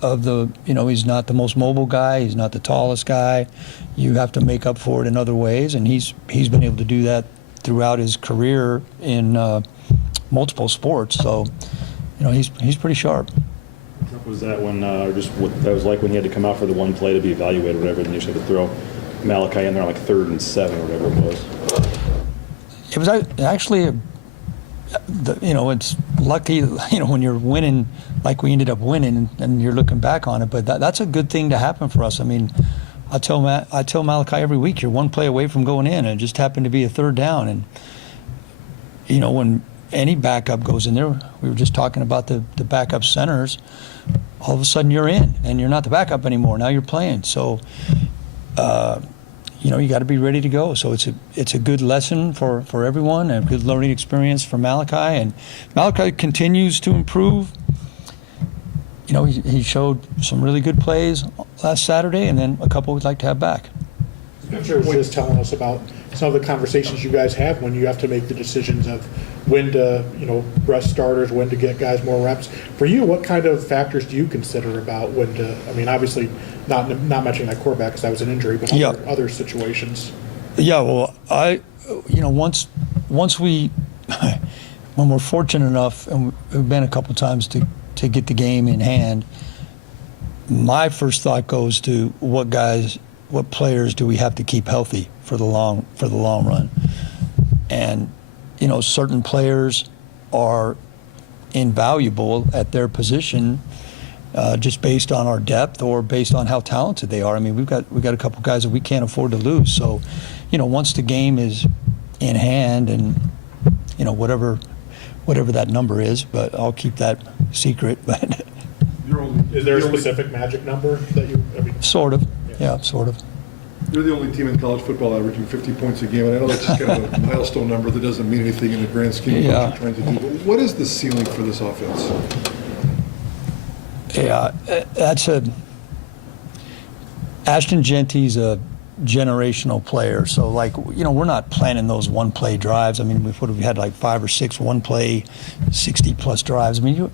of the, he's not the most mobile guy, he's not the tallest guy. You have to make up for it in other ways, and he's been able to do that throughout his career in multiple sports. So, he's pretty sharp. What was that when, just what that was like when you had to come out for the one play to be evaluated or whatever, and you just had to throw Malachi in there on like 3rd and 7 or whatever it was? It was actually, it's lucky, when you're winning like we ended up winning, and you're looking back on it. But that's a good thing to happen for us. I mean, I tell Malachi every week, you're one play away from going in, and it just happened to be a 3rd down. And when any backup goes in there, we were just talking about the backup centers. All of a sudden, you're in, and you're not the backup anymore. Now you're playing. So, you got to be ready to go. So it's a good lesson for everyone, and a good learning experience for Malachi. And Malachi continues to improve. He showed some really good plays last Saturday, and then a couple we'd like to have back. I'm sure Wayne is telling us about some of the conversations you guys have when you have to make the decisions of when to, rest starters, when to get guys more reps. For you, what kind of factors do you consider about when to? I mean, obviously, not mentioning that quarterback because that was an injury, but other situations. Yeah, well, once we, when we're fortunate enough, and we've been a couple times to get the game in hand, my first thought goes to what players do we have to keep healthy for the long run. And certain players are invaluable at their position, just based on our depth or based on how talented they are. I mean, we've got a couple guys that we can't afford to lose. So, once the game is in hand, and whatever that number is, but I'll keep that secret. But is there a specific magic number that you? I mean, sort of. Yeah, sort of. You're the only team in college football averaging 50 points a game, and I know that's just kind of a milestone number that doesn't mean anything in the grand scheme of what you're trying to do. But what is the ceiling for this offense? Yeah, Ashton Genty's a generational player. So, we're not planning those one-play drives. I mean, we've had like 5 or 6 one-play, 60-plus drives. I mean,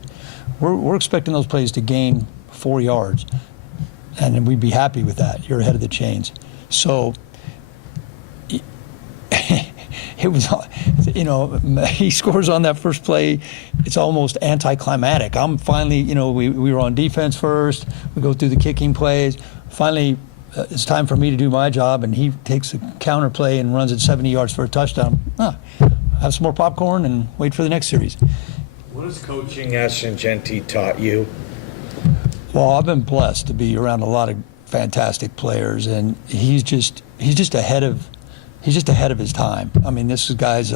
we're expecting those plays to gain 4 yards, and we'd be happy with that. You're ahead of the chains. So it was, he scores on that first play. It's almost anticlimactic. I'm finally, we were on defense first. We go through the kicking plays. Finally, it's time for me to do my job, and he takes a counter play and runs it 70 yards for a touchdown. Have some more popcorn and wait for the next series. What has coaching Ashton Genty taught you? Well, I've been blessed to be around a lot of fantastic players, and he's just ahead of his time. I mean, this guy's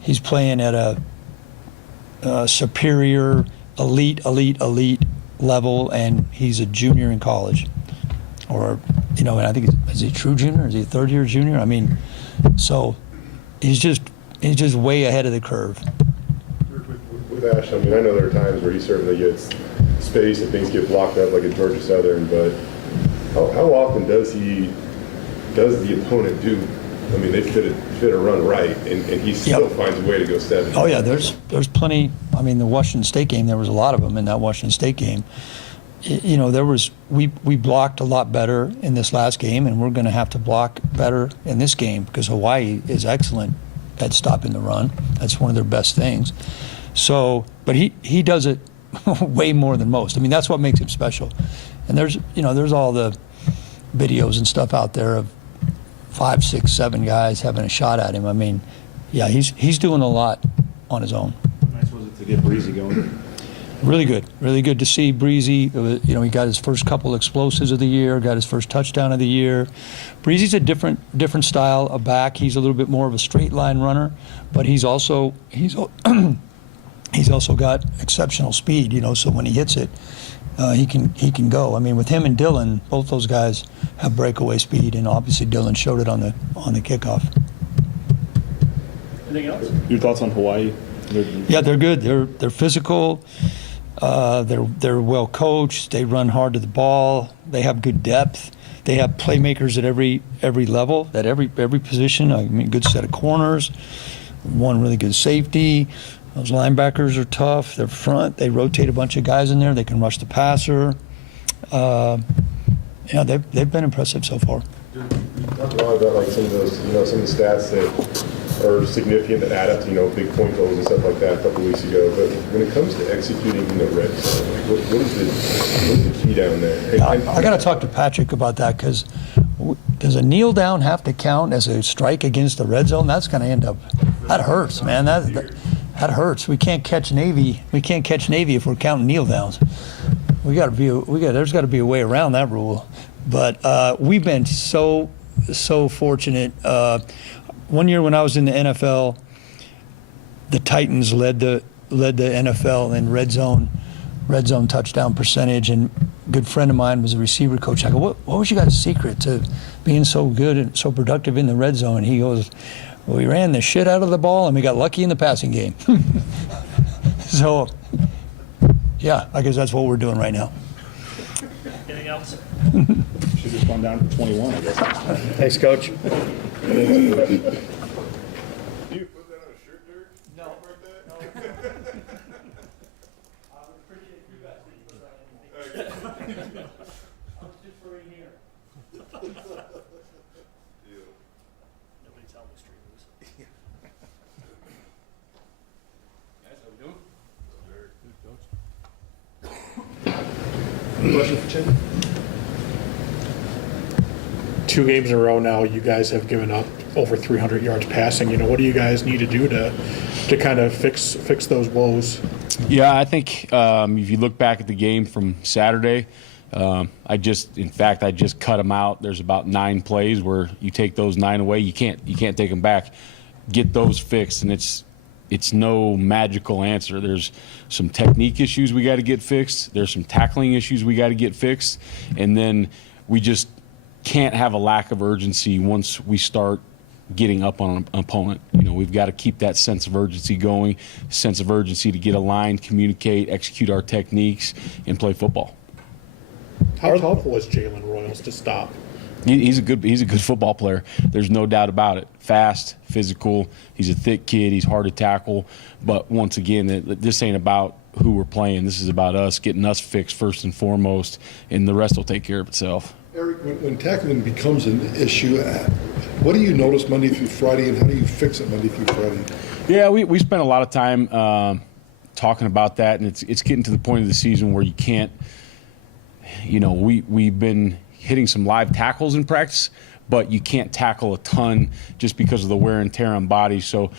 he's playing at a superior, elite level, and he's a junior in college, or and I think is he a true junior? Is he a 3rd-year junior? I mean, so he's just way ahead of the curve. With Ash, I mean, I know there are times where he certainly gets space and things get blocked up like at Georgia Southern, but how often does the opponent do? I mean, they fit a run right, and he still finds a way to go 70. Oh yeah, there's plenty. I mean, the Washington State game, there was a lot of them in that Washington State game. We blocked a lot better in this last game, and we're going to have to block better in this game because Hawaii is excellent at stopping the run. That's one of their best things. So, but he does it way more than most. I mean, that's what makes him special. And there's all the videos and stuff out there of 5, 6, 7 guys having a shot at him. I mean, yeah, he's doing a lot on his own. How nice was it to get Breezy going? Really good to see Breezy. He got his first couple explosives of the year, got his first touchdown of the year. Breezy's a different style of back. He's a little bit more of a straight line runner, but he's also got exceptional speed. So when he hits it, he can go. I mean, with him and Dylan, both those guys have breakaway speed, and obviously Dylan showed it on the kickoff. Anything else? Your thoughts on Hawaii? Yeah, they're good. They're physical. They're well coached. They run hard to the ball. They have good depth. They have playmakers at every level, at every position. I mean, good set of corners. One really good safety. Those linebackers are tough. They're front. They rotate a bunch of guys in there. They can rush the passer. They've been impressive so far. You talked a lot about like some of those, some of the stats that are significant that add up to, big point goals and stuff like that a couple of weeks ago. But when it comes to executing in the red zone, what is the key down there? I got to talk to Patrick about that, because does a kneel down have to count as a strike against the red zone? That's going to end up. That hurts, man. That hurts. We can't catch Navy. We can't catch Navy if we're counting kneel downs. There's got to be a way around that rule. But we've been so fortunate. One year when I was in the NFL, the Titans led the NFL in red zone touchdown percentage, and a good friend of mine was a receiver coach. I go, what was you guys' secret to being so good and so productive in the red zone? And he goes, well, we ran the shit out of the ball and we got lucky in the passing game. So, yeah, I guess that's what we're doing right now. Anything else? Should have gone down to 21, I guess. Thanks, Coach. Do you put that on a shirt, Dirk? No. Like that? I would appreciate you guys that you put that in. I was just for in here. Nobody tell me streamers. Guys, how we doing? Question for Chin? 2 games in a row now, you guys have given up over 300 yards passing. What do you guys need to do to kind of fix those woes? Yeah, I think if you look back at the game from Saturday, I just cut them out. There's about 9 plays where you take those 9 away. You can't take them back. Get those fixed, and it's no magical answer. There's some technique issues we got to get fixed. There's some tackling issues we got to get fixed, and then we just can't have a lack of urgency once we start getting up on an opponent. We've got to keep that sense of urgency going, sense of urgency to get aligned, communicate, execute our techniques, and play football. How tough was Jalen Royals to stop? He's a good football player. There's no doubt about it. Fast, physical. He's a thick kid. He's hard to tackle. But once again, this ain't about who we're playing. This is about us getting us fixed first and foremost, and the rest will take care of itself. Erik, when tackling becomes an issue, what do you notice Monday through Friday, and how do you fix it Monday through Friday? Yeah, we spent a lot of time talking about that, and it's getting to the point of the season where you can't, we've been hitting some live tackles in practice, but you can't tackle a ton just because of the wear and tear on bodies. So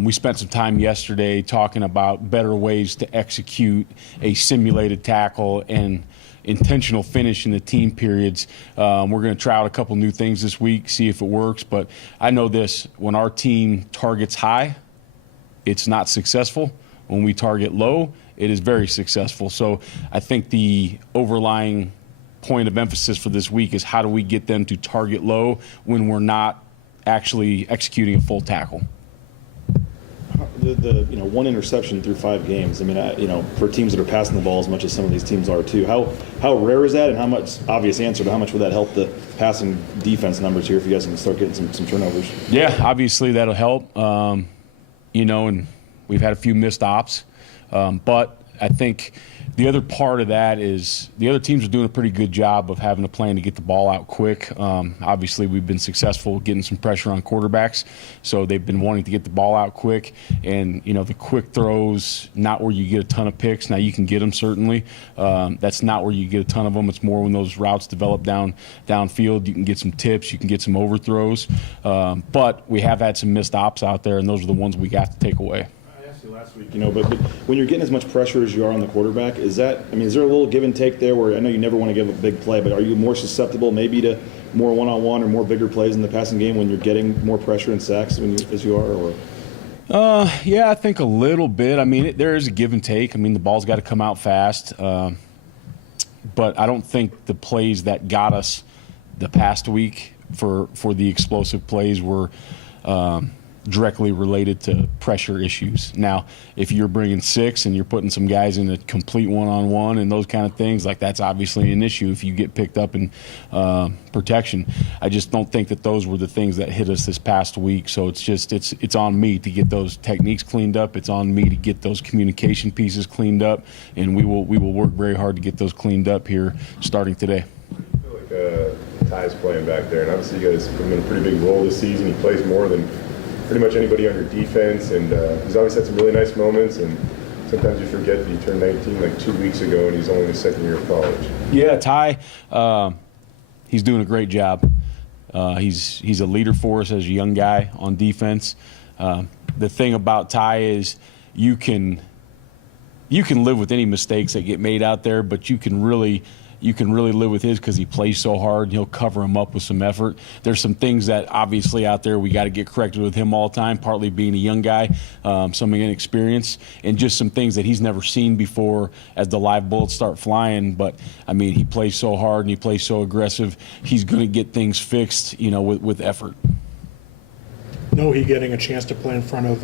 we spent some time yesterday talking about better ways to execute a simulated tackle and intentional finish in the team periods. We're going to try out a couple new things this week, see if it works. But I know this, when our team targets high, it's not successful. When we target low, it is very successful. So I think the overlying point of emphasis for this week is how do we get them to target low when we're not actually executing a full tackle. The 1 interception through 5 games. I mean, for teams that are passing the ball as much as some of these teams are too, how rare is that, and how much, obvious answer, but how much would that help the passing defense numbers here if you guys can start getting some turnovers? Yeah, obviously that'll help. And we've had a few missed ops, but I think the other part of that is the other teams are doing a pretty good job of having a plan to get the ball out quick. Obviously, we've been successful getting some pressure on quarterbacks, so they've been wanting to get the ball out quick. And, the quick throws, not where you get a ton of picks. Now, you can get them, certainly. That's not where you get a ton of them. It's more when those routes develop downfield. You can get some tips. You can get some overthrows. But we have had some missed ops out there, and those are the ones we got to take away. Last week, but when you're getting as much pressure as you are on the quarterback, is there a little give and take there where I know you never want to give a big play, but are you more susceptible maybe to more one-on-one or more bigger plays in the passing game when you're getting more pressure and sacks as you are? Or? Yeah, I think a little bit. There is a give and take. The ball's got to come out fast. But I don't think the plays that got us the past week for the explosive plays were directly related to pressure issues. Now, if you're bringing 6 and you're putting some guys in a complete one-on-one and those kind of things, that's obviously an issue if you get picked up in protection. I just don't think that those were the things that hit us this past week. So it's on me to get those techniques cleaned up. It's on me to get those communication pieces cleaned up, and we will work very hard to get those cleaned up here starting today. I feel like Ty's playing back there, and obviously you guys put him in a pretty big role this season. He plays more than pretty much anybody on your defense, and he's always had some really nice moments, and sometimes you forget that he turned 19 2 weeks ago and he's only in his second year of college. Yeah, Ty, he's doing a great job. He's a leader for us as a young guy on defense. The thing about Ty is you can live with any mistakes that get made out there, but you can really live with his because he plays so hard, and he'll cover him up with some effort. There's some things that obviously out there we got to get corrected with him all the time, partly being a young guy, some inexperience, and just some things that he's never seen before as the live bullets start flying. But, he plays so hard and he plays so aggressive. He's going to get things fixed, with effort. He getting a chance to play in front of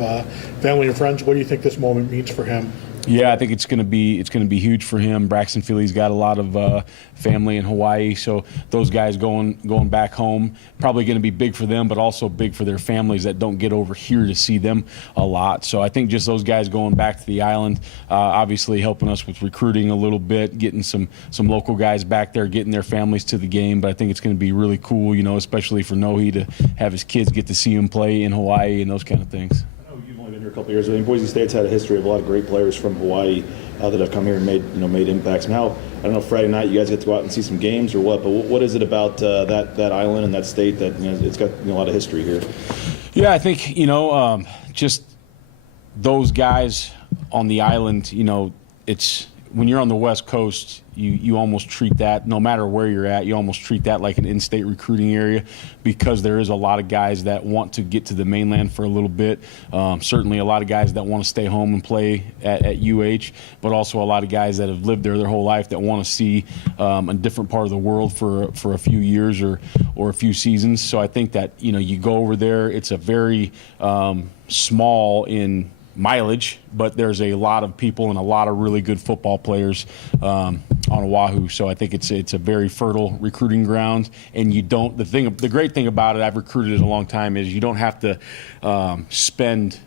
family and friends. What do you think this moment means for him? Yeah, I think it's going to be huge for him. Braxton Philly's got a lot of family in Hawaii, so those guys going back home probably going to be big for them, but also big for their families that don't get over here to see them a lot. So I think just those guys going back to the island, obviously helping us with recruiting a little bit, getting some local guys back there, getting their families to the game. But I think it's going to be really cool, especially for Nohe to have his kids get to see him play in Hawaii and those kind of things. You've only been here a couple of years. Boise State's had a history of a lot of great players from Hawaii that have come here and made impacts. And I don't know, Friday night you guys get to go out and see some games or what, but what is it about that island and that state that it's got a lot of history here? Yeah, I think just those guys on the island. It's when you're on the West Coast, you almost treat that, no matter where you're at, you almost treat that like an in-state recruiting area because there is a lot of guys that want to get to the mainland for a little bit. Certainly a lot of guys that want to stay home and play at UH, but also a lot of guys that have lived there their whole life that want to see a different part of the world for a few years or a few seasons. So I think that, you go over there, it's a very small in mileage, but there's a lot of people and a lot of really good football players on Oahu. So I think it's a very fertile recruiting ground. And the great thing about it, I've recruited it a long time, is you don't have to spend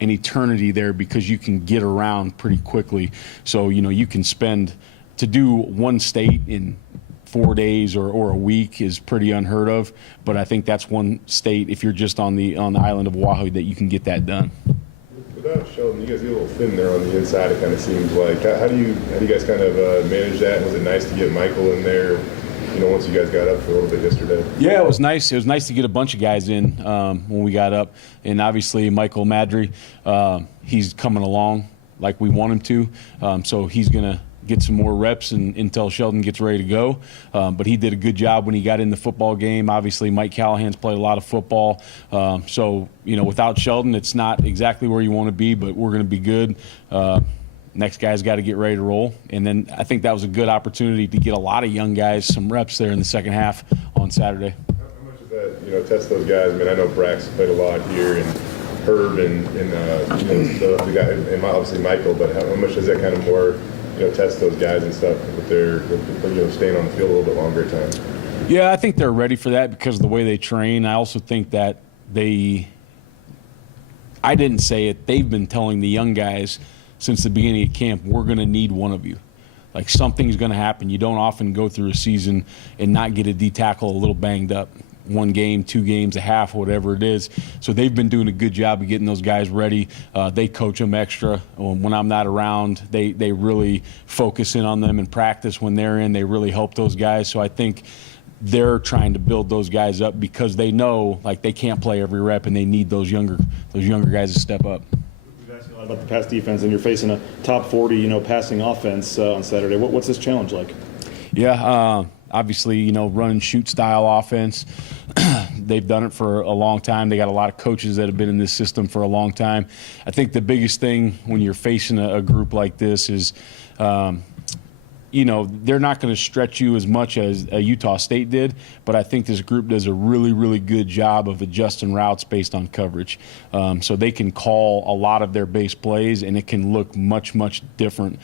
an eternity there because you can get around pretty quickly. So you can to do one state in 4 days or a week is pretty unheard of. But I think that's one state, if you're just on the island of Oahu, that you can get that done. Without Sheldon, you guys get a little thin there on the inside, it kind of seems like. How do you guys kind of manage that? Was it nice to get Michael in there, once you guys got up for a little bit yesterday? Yeah, it was nice. It was nice to get a bunch of guys in when we got up. And obviously Michael Madry, he's coming along like we want him to. So he's going to get some more reps until Sheldon gets ready to go. But he did a good job when he got in the football game. Obviously, Mike Callahan's played a lot of football. So, without Sheldon, it's not exactly where you want to be, but we're going to be good. Next guy's got to get ready to roll. And then I think that was a good opportunity to get a lot of young guys some reps there in the second half on Saturday. How much does that, test those guys? I know Brax played a lot here, and Herb and the guy, and obviously Michael, but how much does that kind of more test those guys and stuff with their staying on the field a little bit longer time? Yeah, I think they're ready for that because of the way they train. I also think that I didn't say it, they've been telling the young guys since the beginning of camp, we're going to need one of you. Like, something's going to happen. You don't often go through a season and not get a D tackle a little banged up. 1 game, 2 games, a half, whatever it is. So they've been doing a good job of getting those guys ready. They coach them extra. When I'm not around, they really focus in on them in practice. When they're in, they really help those guys. So I think they're trying to build those guys up because they know, like, they can't play every rep, and they need those younger guys to step up. We've asked you a lot about the pass defense, and you're facing a top 40, passing offense on Saturday. What's this challenge like? Yeah, obviously, run and shoot style offense. They've done it for a long time. They got a lot of coaches that have been in this system for a long time. I think the biggest thing when you're facing a group like this is, they're not going to stretch you as much as Utah State did, but I think this group does a really, really good job of adjusting routes based on coverage. So they can call a lot of their base plays, and it can look much, much different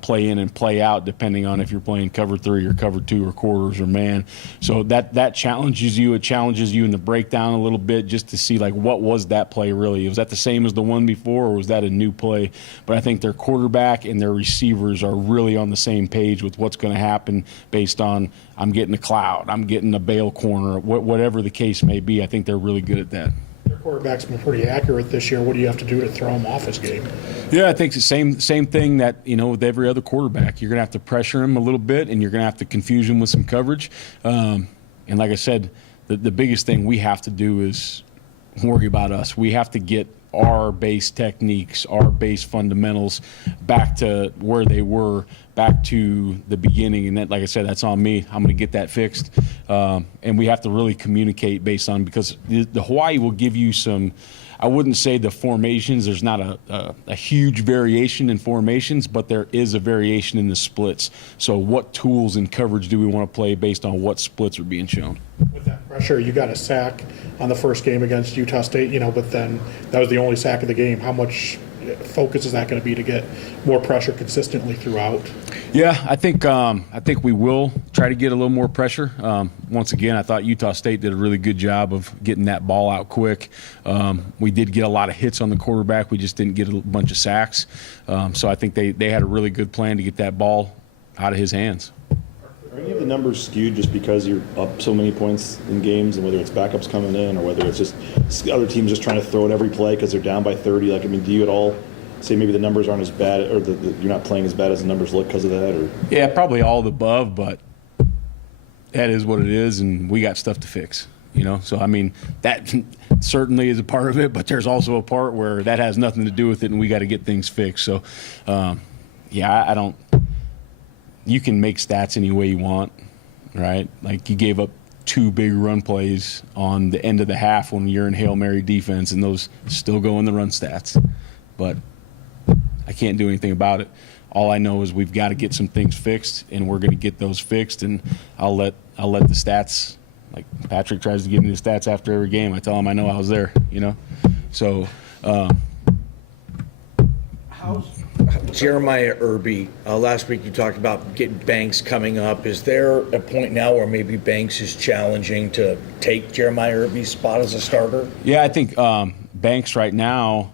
play in and play out depending on if you're playing cover 3 or cover 2 or quarters or man. So that challenges you. It challenges you in the breakdown a little bit just to see, like, what was that play really? Was that the same as the one before, or was that a new play? But I think their quarterback and their receivers are really on the same page with what's going to happen based on, I'm getting a cloud, I'm getting a bail corner, whatever the case may be. I think they're really good at that. Your quarterback's been pretty accurate this year. What do you have to do to throw him off his game? Yeah, I think the same thing that, with every other quarterback. You're going to have to pressure him a little bit, and you're going to have to confuse him with some coverage. And like I said, the biggest thing we have to do is worry about us. We have to get our base techniques, our base fundamentals back to where they were, back to the beginning. And that, like I said, that's on me. I'm going to get that fixed. And we have to really communicate based on, because the Hawaii will give you some, I wouldn't say the formations, there's not a huge variation in formations, but there is a variation in the splits. So what tools and coverage do we want to play based on what splits are being shown? With that pressure, you got a sack on the first game against Utah State, but then that was the only sack of the game. How much focus is that going to be to get more pressure consistently throughout? Yeah, I think we will try to get a little more pressure. Once again, I thought Utah State did a really good job of getting that ball out quick. We did get a lot of hits on the quarterback. We just didn't get a bunch of sacks. So I think they had a really good plan to get that ball out of his hands. Are any of the numbers skewed just because you're up so many points in games, and whether it's backups coming in or whether it's just other teams just trying to throw it every play because they're down by 30? Do you at all say maybe the numbers aren't as bad, or you're not playing as bad as the numbers look because of that? Or Yeah, probably all the above, but that is what it is, and we got stuff to fix. So that certainly is a part of it, but there's also a part where that has nothing to do with it, and we got to get things fixed. So, I don't. You can make stats any way you want, right? Like, you gave up 2 big run plays on the end of the half when you're in Hail Mary defense, and those still go in the run stats. But I can't do anything about it. All I know is we've got to get some things fixed, and we're going to get those fixed, and I'll let the stats, like Patrick tries to give me the stats after every game. I tell him I know I was there, So Jeremiah Irby, last week you talked about getting Banks coming up. Is there a point now where maybe Banks is challenging to take Jeremiah Irby's spot as a starter? Yeah, I think Banks right now,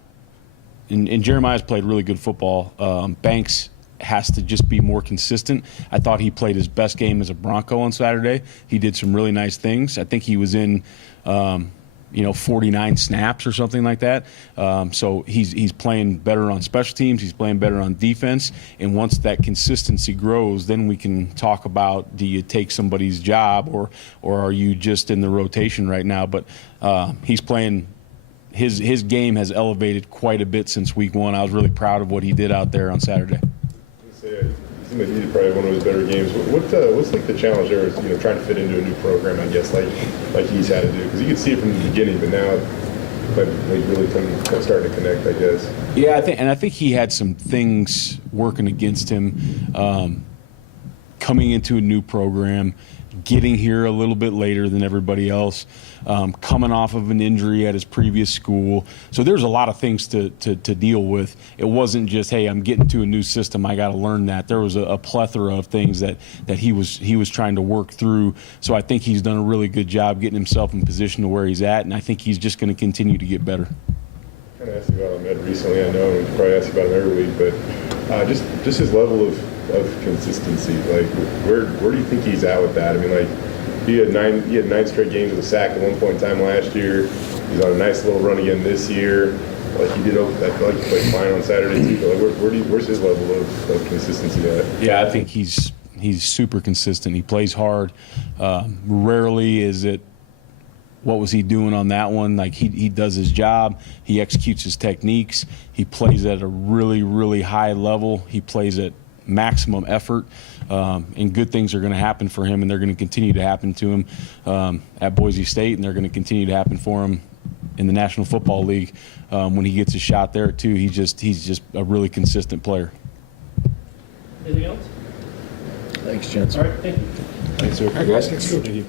and Jeremiah's played really good football. Banks has to just be more consistent. I thought he played his best game as a Bronco on Saturday. He did some really nice things. I think he was in 49 snaps or something like that. So he's playing better on special teams. He's playing better on defense. And once that consistency grows, then we can talk about, do you take somebody's job or are you just in the rotation right now? But he's playing. His game has elevated quite a bit since week 1. I was really proud of what he did out there on Saturday. It seemed like he did probably one of his better games. What's like the challenge there is trying to fit into a new program, I guess, like he's had to do, because you could see it from the beginning, but now but really starting to connect, I guess. Yeah, I think he had some things working against him, coming into a new program, getting here a little bit later than everybody else, coming off of an injury at his previous school. So there's a lot of things to deal with. It wasn't just, hey, I'm getting to a new system, I got to learn that. There was a plethora of things that he was trying to work through. So I think he's done a really good job getting himself in position to where he's at, and I think he's just going to continue to get better. kind of asked you about Ahmed recently. I know we probably asked you about him every week, but just his level of consistency. Like, where do you think he's at with that? I mean, like, he had nine straight games with a sack at one point in time last year. He's on a nice little run again this year. Like, he did, I feel like he played fine on Saturday too. But like, where's his level of consistency at? Yeah, I think he's super consistent. He plays hard. Rarely is it, what was he doing on that one? Like, he does his job. He executes his techniques. He plays at a really, really high level. He plays at maximum effort. And good things are going to happen for him, and they're going to continue to happen to him at Boise State, and they're going to continue to happen for him in the National Football League when he gets a shot there too. He's just a really consistent player. Anything else? Thanks, gents. All right, thank you. Thanks, sir. Thank you.